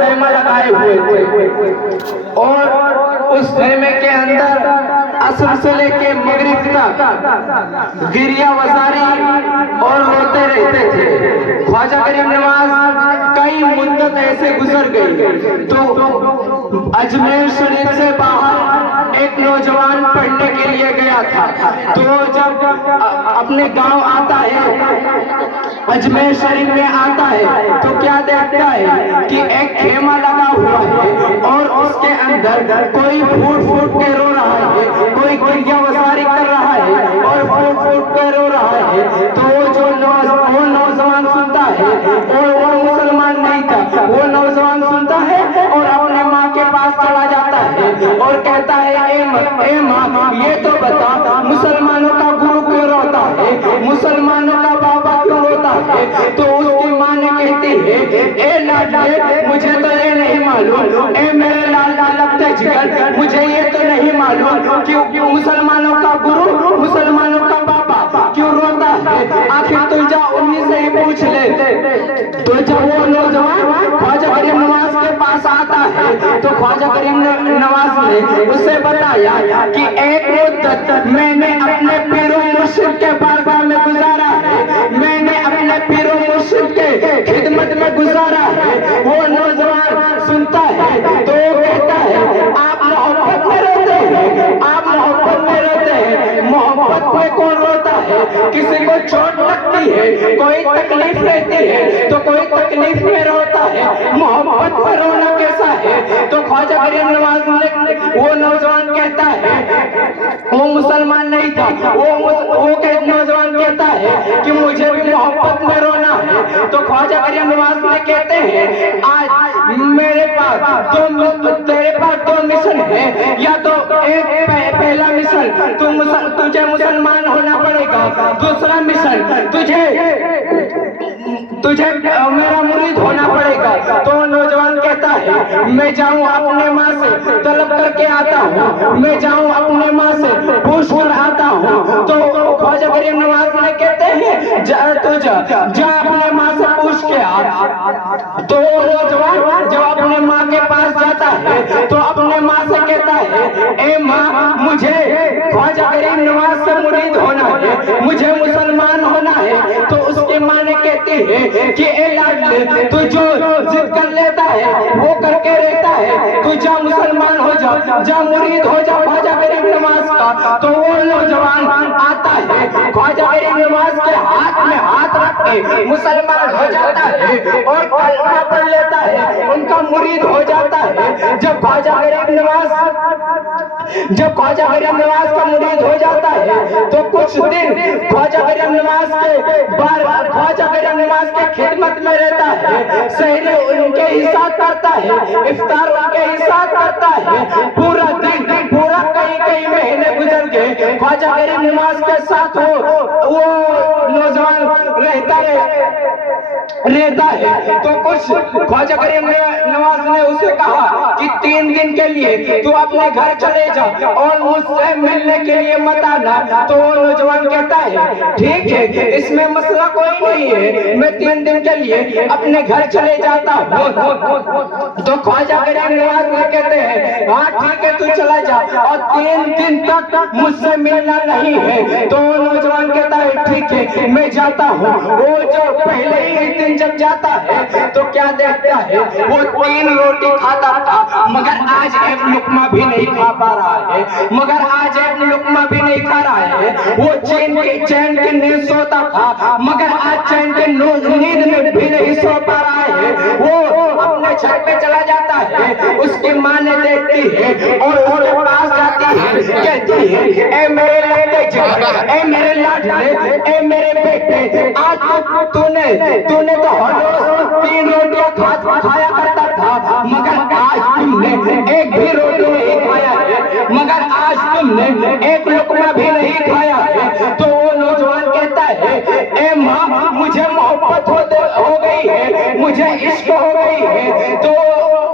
खेमा लगाए हुए थे और उस खेमे के अंदर असर से लेके मगरिब तक गिरिया वजारी और रोते रहते थे। ख्वाजा गरीब नवाज कई मुद्दत ऐसे गुजर गई तो अजमेर शरीफ से बाहर एक नौजवान पढ़ने के लिए गया था। तो जब अपने गांव आता है, अजमेर शरीफ में आता है, तो क्या देखता है कि एक खेमा लगा हुआ है और उसके अंदर कोई फूट फूट के रो रहा है, कोई गिरिया वसारी कर रहा है और फूट फूट के रो रहा है। तो वो नौजवान सुनता है और वो मुसलमान नहीं था, वो नौजवान सुनता है और अपने माँ के पास चला जाता है और कहता है, ए माँ, ये तो बता मुसलमानों का गुरु क्यों रोता है, मुसलमानों का बाबा क्यों रोता है। तो उसकी माँ ने कहती है, ए लाडले, मुझे तो ये नहीं मालूम, ए मेरे लाल लगते जिगर, मुझे ये तो नहीं मालूम कि मुसलमानों का गुरु, मुसलमानों का बाबा क्यों रोता है। आखिर तू जा उन्हीं से ही पूछ ले। तो जब वो नौजवान ख्वाजा गरीब नवाज के पास आता है तो ख्वाजा गरीब नवाज ने उसे बताया कि एक मुद्दत मैंने अपने पीरो मुर्शिद के बारगाह में गुजारा है, मैंने अपने पीरो मुर्शिद के खिदमत में गुजारा है। वो नौजवान सुनता है तो कहता है, आप मोहब्बत में रहते हैं, आप मोहब्बत में रहते हैं, मोहब्बत में कौन रोता है, किसी को चोट लगती है, कोई तकलीफ रहती है तो कोई तकलीफ में रोता है, मोहब्बत में रोना कैसा है। तो ख्वाजा गरीब नवाज ने, वो नौजवान कहता है, वो मुसलमान नहीं था, वो नौजवान कहता है कि मुझे भी मोहब्बत में रोना है। तो ख्वाजा गरीब नवाज ने कहते हैं, आज मेरे पास तेरे पास दो मिशन है, या तो एक पहला मिशन तुझे मुसलमान होना पड़ेगा, दूसरा मिशन तुझे मेरा मुरीद होना पड़ेगा। तो नौजवान कहता है, मैं जाऊं अपने माँ से तलब करके आता हूँ, मैं जाऊं अपने माँ से पूछ कर आता हूँ। तो ख्वाजा गरीब नवाज ने कहते हैं, जा अपने माँ से पूछ के आ। तो नौजवान जब अपने माँ के पास जाता है तो अपने माँ से कहता है, ए माँ, मुझे ख्वाजा गरीब नवाज से मुरीद होना है, मुझे मुसलमान होना है। तो उसकी माँ ने कहती है कि ए लाडले, तू जो जिद कर लेता है वो करके रहता है, तू जा मुसलमान हो जा, जा मुरीद हो जा ख्वाजा गरीब नवाज का। तो वो नौजवान आता है, ख्वाजा गरीब नवाज के हाथ में हाथ रख के मुसलमान हो जाता है और कलमा पढ़ लेता है, उनका मुरीद हो जाता है। जब ख्वाजा गरीब नवाज का मुरीद हो जाता है तो कुछ दिन ख्वाजा गरीब नवाज के खिदमत में रहता है, सहरी उनके ही साथ करता है, इफ्तार उनके ही साथ करता है। पूरा दिन, पूरा कई महीने गुजर गए, ख्वाजा गरीब नवाज के साथ वो नौजवान रहता है। तो कुछ ख्वाजा गरीब नवाज ने उसे कहा कि 3 दिन के लिए तू अपने घर चले जा और मुझसे मिलने के लिए मत आना। तो वो नौजवान कहता है, ठीक है, इसमें मसला कोई नहीं है, मैं 3 दिन के लिए अपने घर चले जाता हूँ। तो ख्वाजा गरीब नवाज ने कहते हैं, हाँ ठीक है, तू चला जा और 3 दिन तक मुझसे मिलना नहीं है। तो वो नौजवान कहता है, ठीक है, मैं जाता हूँ। वो जो पहले ही दिन जब जाता है तो क्या देखता है, वो 3 रोटी खाता था मगर आज एक लुकमा भी नहीं खा पा रहा है, मगर आज एक लुकमा भी नहीं खा रहा है। वो चैन की नींद सोता था मगर आज चैन की नींद में भी नहीं सो पा रहा है। वो अपने छत पे चला जाता है, उसकी माँ ने देखती है और उसके पास जाती है, कहती है, ए मेरे लड़के, ए मेरे लाडले, ए मेरे बेटे, आज तूने तो हर रोज 3 रोटियां खाया करता था मगर आज तुमने एक भी रोटी नहीं खाया है, मगर आज तुमने एक लुकमा भी नहीं खाया है। तो वो नौजवान कहता है, ए माँ, मुझे मोहब्बत हो गई है, मुझे इश्क हो गई है। तो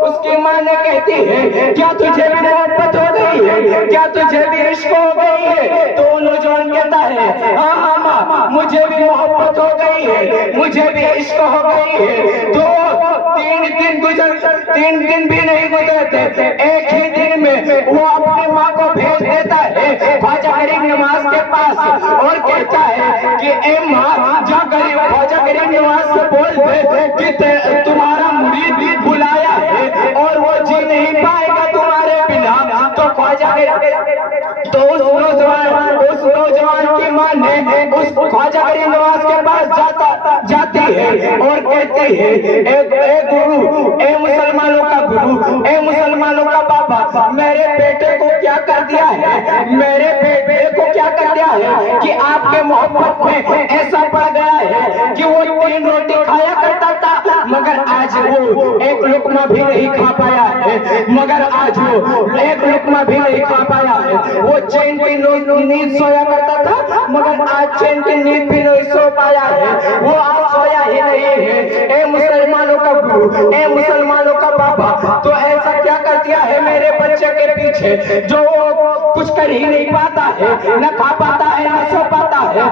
उसकी माँ ने कहती है, क्या तुझे भी मोहब्बत हो गई गई है, क्या तुझे भी इश्क हो गई है? तो नौजवान कहता है हाँ मामा मुझे भी मोहब्बत हो गई है, मुझे भी इश्क हो गई है। तो 3 दिन भी नहीं गुजरते, एक ही दिन में वो अपनी माँ को भेज देता है ख्वाजा गरीब नवाज के पास और कहता है कि ए माँ जा गरीब ख्वाजा गरीब नवाज से बोल दे कि तुम्हारा मुरीद बुलाया है और वो जी नहीं पाएगा तुम्हारे बिना। तो ख्वाजा तो उस नौजवान की माँ ने उस ख्वाजा गरीब नवाज के पास जाती है और कहती है ए गुरु, ए मुसलमानों का गुरु, ए मुसलमानों का बाबा, मेरे बेटे को क्या कर दिया है, मेरे बेटे को क्या कर दिया है कि आपके मोहब्बत में ऐसा पड़ गया है कि वो 3 रोटी खाया करता था मगर आज वो एक लुकमा भी नहीं खा पाया है, मगर आज वो एक लुकमा भी नहीं खा पाया है। वो चैन की नींद सोया करता था मगर आज चैन की नींद भी नहीं सो पाया है, वो आज सोया ही नहीं है। ए मुसलमानों का गुरु, ए मुसलमानों का बाबा, तो ऐसा क्या कर दिया है मेरे बच्चे के पीछे जो कुछ कर ही नहीं पाता है, न खा पाता है न सो पाता है।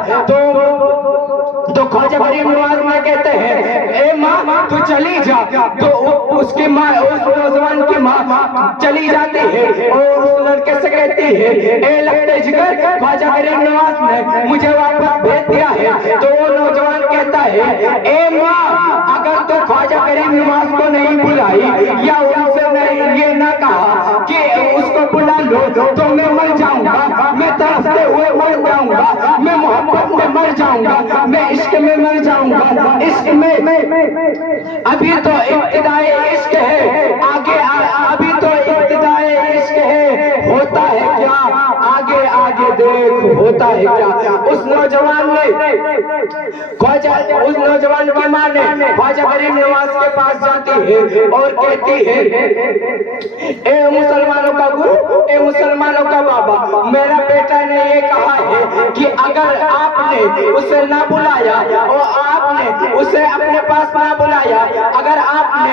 तो ख्वाजा गरीब नवाज में कहते हैं ए माँ तू चली जा। तो उसकी माँ, उस नौजवान की माँ चली जाती है और उस लड़के से कहती है ए लगते जिगर, ख्वाजा गरीब नवाज ने मुझे वापस भेज दिया है। तो वो नौजवान कहता है ए माँ अगर तो ख्वाजा गरीब नवाज को नहीं बुलाई या उनसे नहीं ये ना कहा कि उसको बुला लो तो मैं मर जाऊंगा, मैं तरसते हुए मर जाऊंगा, मैं मोहब्बत में मर जाऊंगा, मैं इश्क में मर जाऊंगा। इश्क में अभी तो इब्तिदाए इश्क है, आगे अभी तो इब्तिदाए इश्क है, होता है क्या आगे आगे देख होता है क्या। उस नौजवान की माँ ने ख्वाजा गरीब नवाज के पास जाती है और कहती है ए मुसलमानों का गुरु, ए मुसलमानों का बाबा, मेरा बेटा ने ये कहा है कि अगर आपने उसे ना बुलाया और आपने उसे अपने पास ना बुलाया, अगर आपने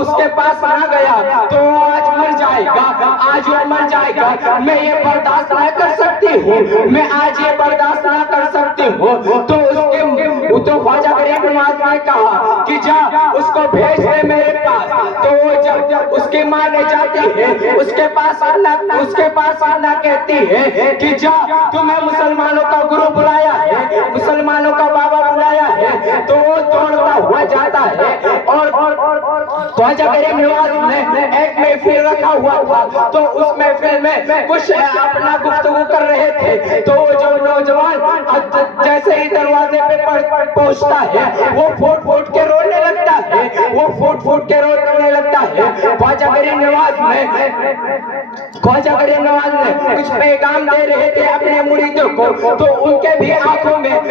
उसके पास ना गया तो आज मर जाएगा, आज वो मर जाएगा। मैं ये बर्दाश्त ना कर सकती हूँ, मैं आज ये बर्दाश्त ना कर सकती हूँ। तो ख्वाजा गरीब नवाज ने कहा कि जा उसको भेज दे मेरे पास। तो जब उसकी माँ ने जाती है उसके पास आना कहती है कि जा तुम्हें मुसलमानों का गुरु बुलाया है, मुसलमानों का बाबा बुलाया है। तो वो दौड़ता हुआ जाता है और ख्वाजा गरीब नवाज ने एक महफिल रखा हुआ था, तो उस महफिल में कुछ अपना गुफ्तगू कर रहे थे। तो जो नौजवान जैसे ही दरवाजे पे पहुंचता है वो फूट के रोने लगता है, वो फूट के रोने लगता है। ख्वाजा गरीब नवाज ने कुछ पैगाम दे रहे थे अपने मुरीदों को, तो उनके भी आंखों में